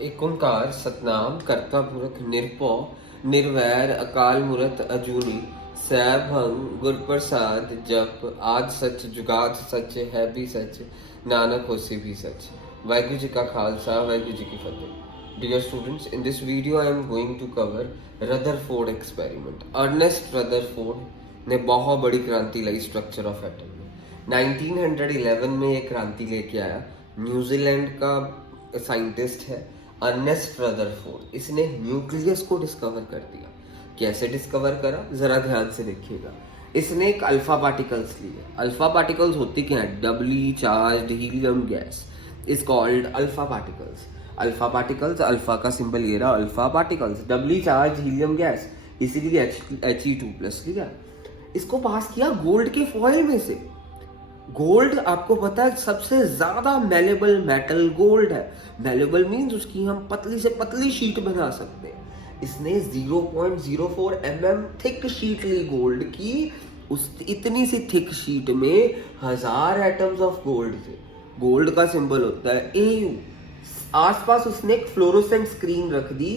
एक ओंकार सतनाम करता पुरख निरभौ निर्वैर अकाल मूरत अजूनी सैभं गुर प्रसाद जप आद सच जुगाद सच है भी सच नानक होसी भी सच। वाहिगुरु जी का खालसा वाहिगुरु जी की फतेह। Dear students, in this video I am going to cover Rutherford experiment. Ernest Rutherford ने बहुत बड़ी क्रांति लाई स्ट्रक्चर ऑफ एटम में। 1911 में ये क्रांति लेके आया। न्यूजीलैंड का साइंटिस्ट है अर्नेस्ट रदरफोर्ड। इसने न्यूक्लियस को डिस्कवर कर दिया। कैसे डिस्कवर करा जरा ध्यान से देखिएगा। इसने एक अल्फा पार्टिकल्स लिए। अल्फा पार्टिकल्स होती क्या है? Doubly charged helium gas is called alpha particles. Alpha particles, alpha का सिंबल ये रहा, alpha particles, doubly charge helium gas, इसीलिए He2+ लिया। इसको पास किया गोल्ड के फॉइल में से। गोल्ड आपको पता है सबसे ज्यादा मेलेबल मेटल गोल्ड है। मेलेबल मीन्स उसकी हम पतली से पतली शीट बना सकते हैं। इसने 0.04 mm थिक शीट ली गोल्ड की। उस इतनी सी थिक शीट में 1000 एटम्स ऑफ गोल्ड थे। गोल्ड का सिंबल होता है Au। आसपास उसने एक फ्लोरोसेंट स्क्रीन रख दी,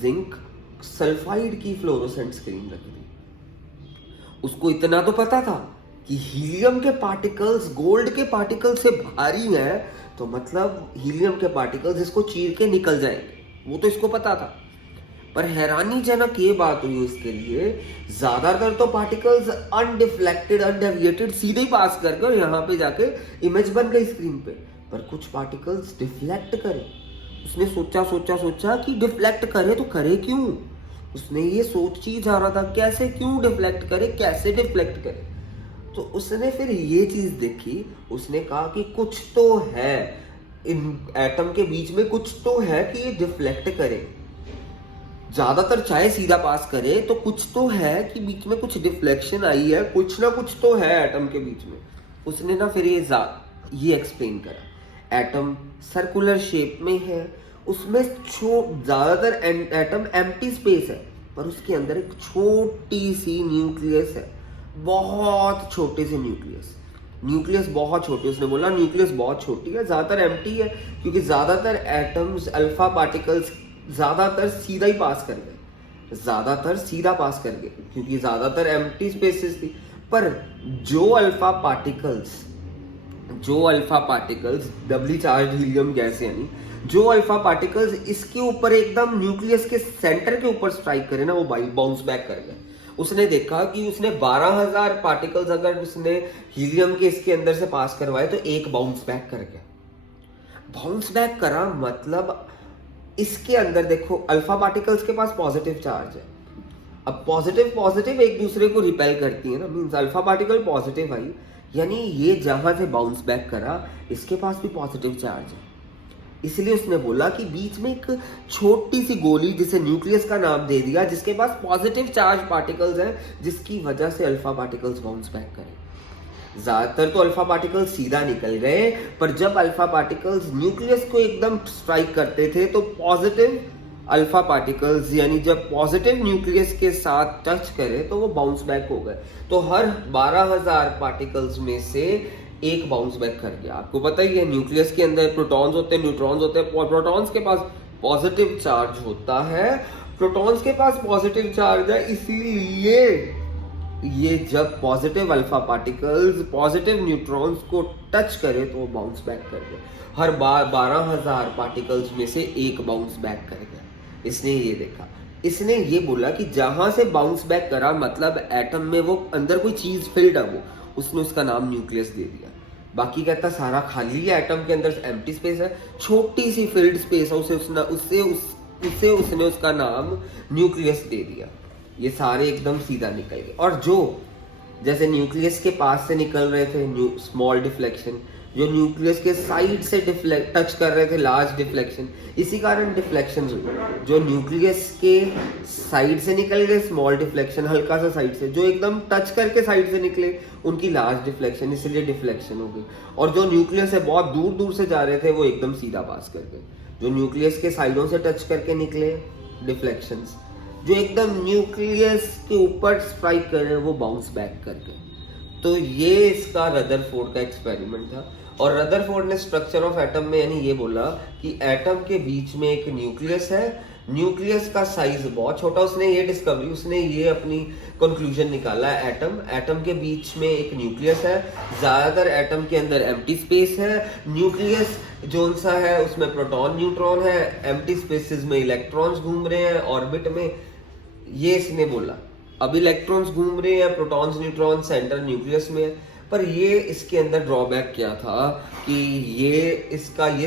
जिंक सल्फाइड की फ्लोरोसेंट स्क्रीन रख दी। उसको इतना तो पता था कि हीलियम के पार्टिकल्स गोल्ड के पार्टिकल से भारी हैं, तो मतलब हीलियम के पार्टिकल्स इसको चीर के निकल जाएंगे, वो तो इसको पता था। पर हैरानीजनक ये बात हुई उसके लिए, ज्यादातर तो पार्टिकल्स अनडिफ्लेक्टेड अनडेविएटेड सीधे ही पास कर यहाँ पे जाके इमेज बन गई स्क्रीन पे। पर कुछ पार्टिकल्स डिफ्लेक्ट करे। उसने सोचा कि डिफ्लेक्ट करे तो करे क्यों। उसने ये सोच ही जा रहा था कैसे क्यों डिफ्लेक्ट करे, कैसे डिफ्लेक्ट करे। तो उसने फिर ये चीज देखी। उसने कहा कि कुछ तो है इन एटम के बीच में, कुछ तो है कि ये डिफ्लेक्ट करे। ज्यादातर चाहे सीधा पास करे, तो कुछ तो है कि बीच में कुछ डिफ्लेक्शन आई है, कुछ ना कुछ तो है एटम के बीच में। उसने ना फिर ये एक्सप्लेन करा। एटम सर्कुलर शेप में है, उसमें ज्यादातर एटम एम्प्टी स्पेस है, पर उसके अंदर एक छोटी सी न्यूक्लियस है, बहुत छोटी सी न्यूक्लियस बहुत छोटी। उसने बोला न्यूक्लियस बहुत छोटी है, ज्यादातर एम्प्टी है, क्योंकि ज्यादातर एटम्स अल्फा पार्टिकल्स ज्यादातर सीधा ही पास कर गए, ज्यादातर सीधा पास कर गए, क्योंकि ज्यादातर एम्प्टी स्पेसेस थी। पर जो alpha particles doubly charge helium gas, यानी जो अल्फा पार्टिकल्स इसके ऊपर एकदम न्यूक्लियस के सेंटर के ऊपर स्ट्राइक करे ना, वो बाउंस बैक कर गए। उसने देखा कि उसने 12,000 पार्टिकल्स अगर उसने हीलियम के इसके अंदर से पास करवाए तो एक बाउंस बैक कर गया। बाउंस बैक करा मतलब इसके अंदर देखो अल्फा पार्टिकल्स के पास पॉजिटिव चार्ज है। अब पॉजिटिव एक दूसरे को रिपेल करती है ना, मींस अल्फा पार्टिकल पॉजिटिव आई, यानी ये जहां से बाउंस बैक करा इसके पास भी पॉजिटिव चार्ज है। इसलिए उसने बोला कि बीच में एक छोटी सी गोली, जिसे न्यूक्लियस का नाम दे दिया, जिसके पास पॉजिटिव चार्ज पार्टिकल्स हैं, जिसकी वजह से अल्फा पार्टिकल्स बाउंस बैक करें। ज्यादातर तो अल्फा पार्टिकल्स सीधा निकल गए, पर जब अल्फा पार्टिकल्स न्यूक्लियस को एकदम स्ट्राइक करते थे तो पॉजिटिव अल्फा पार्टिकल्स, यानी जब पॉजिटिव न्यूक्लियस के साथ टच करे तो वो बाउंस बैक हो गए। तो हर 12,000 पार्टिकल्स में से एक बाउंस बैक कर गया। आपको पता ही है न्यूक्लियस के अंदर प्रोटॉन्स होते हैं, न्यूट्रॉन्स होते हैं। प्रोटॉन्स के पास पॉजिटिव चार्ज होता है, प्रोटॉन्स के पास पॉजिटिव चार्ज है, इसीलिए ये जब positive alpha particles positive neutrons को टच करे तो वो बाउंस बैक कर गए। हर बार 12,000 पार्टिकल्स में से एक बाउंस बैक कर गया। इसने ये देखा, इसने ये बोला कि जहां से बाउंस बैक करा मतलब एटम में वो अंदर कोई चीज फिल्ड है, वो उसने उसका नाम न्यूक्लियस दे दिया। बाकी कहता सारा खाली है, एटम के अंदर एम्प्टी स्पेस है, छोटी सी फिल्ड स्पेस है, उससे उसने उसका नाम न्यूक्लियस दे दिया। ये सारे एकदम सीधा निकल गए। और जो जैसे न्यूक्लियस के पास से निकल रहे थे स्मॉल डिफ्लेक्शन, जो न्यूक्लियस के साइड से टच कर रहे थे लार्ज डिफ्लेक्शन, इसी कारण डिफ्लेक्शन हुई। जो न्यूक्लियस के साइड से निकल गए स्मॉल डिफ्लेक्शन, हल्का सा साइड से, जो एकदम टच करके साइड से निकले उनकी लार्ज डिफ्लेक्शन, इसलिए डिफ्लेक्शन हो गई। और जो न्यूक्लियस से बहुत दूर दूर से जा रहे थे वो एकदम सीधा पास कर गए। जो न्यूक्लियस के साइडों से टच करके निकले डिफ्लेक्शंस, जो एकदम न्यूक्लियस के ऊपर स्ट्राइक कर रहे हैं वो बाउंस बैक कर गए। तो ये इसका रदरफोर्ड का एक्सपेरिमेंट था। और रदरफोर्ड ने स्ट्रक्चर ऑफ एटम में यानी ये बोला कि एटम के बीच में एक न्यूक्लियस है, न्यूक्लियस का साइज बहुत छोटा, उसने ये अपनी कंक्लूजन निकाला है। एटम के बीच में एक न्यूक्लियस है, ज्यादातर एटम के अंदर एम्प्टी स्पेस है, न्यूक्लियस जोन सा है उसमें प्रोटॉन न्यूट्रॉन है, एम्प्टी स्पेसेस में इलेक्ट्रॉन्स घूम रहे हैं ऑर्बिट में, ये इसने बोला। अब इलेक्ट्रॉन्स घूम रहे हैं, प्रोटॉन्स न्यूट्रॉन सेंटर न्यूक्लियस में है, पर ये इसके अंदर ड्रॉबैक क्या था कि ये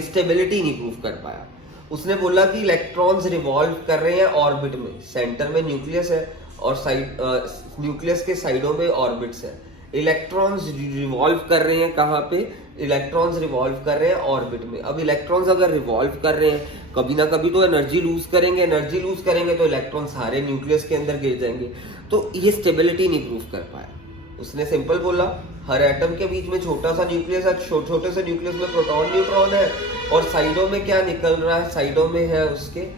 स्टेबिलिटी नहीं प्रूव कर पाया। उसने बोला कि इलेक्ट्रॉन्स रिवॉल्व कर रहे हैं ऑर्बिट में, सेंटर में न्यूक्लियस है और न्यूक्लियस के साइडों में ऑर्बिट्स है। इलेक्ट्रॉन्स रिवॉल्व कर रहे हैं कहाँ पे? इलेक्ट्रॉन्स रिवॉल्व कर रहे हैं ऑर्बिट में। अब इलेक्ट्रॉन्स अगर रिवॉल्व कर रहे हैं, कभी ना कभी तो एनर्जी लूज करेंगे तो इलेक्ट्रॉन सारे न्यूक्लियस के अंदर गिर जाएंगे। तो ये स्टेबिलिटी नहीं प्रूव कर पाया। उसने सिंपल बोला, हर एटम के बीच में छोटा सा न्यूक्लियस है, छोटे से न्यूक्लियस में प्रोटॉन न्यूट्रॉन है, और साइडों में क्या निकल रहा है? साइडों में है उसके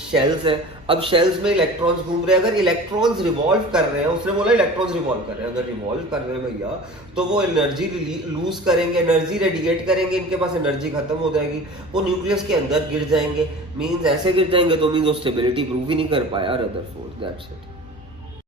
शेल्स है। अब शेल्स में इलेक्ट्रॉन्स घूम रहे हैं। अगर इलेक्ट्रॉन्स रिवॉल्व कर रहे हैं, उसने बोला इलेक्ट्रॉन्स रिवॉल्व कर रहे हैं, अगर रिवॉल्व कर रहे हैं भैया तो वो एनर्जी लूज करेंगे, एनर्जी रेडिएट करेंगे, इनके पास एनर्जी खत्म हो जाएगी, वो न्यूक्लियस के अंदर गिर जाएंगे। मींस ऐसे गिर जाएंगे तो मींस वो स्टेबिलिटी प्रूव ही नहीं कर पाया रदरफोर्ड। That's it.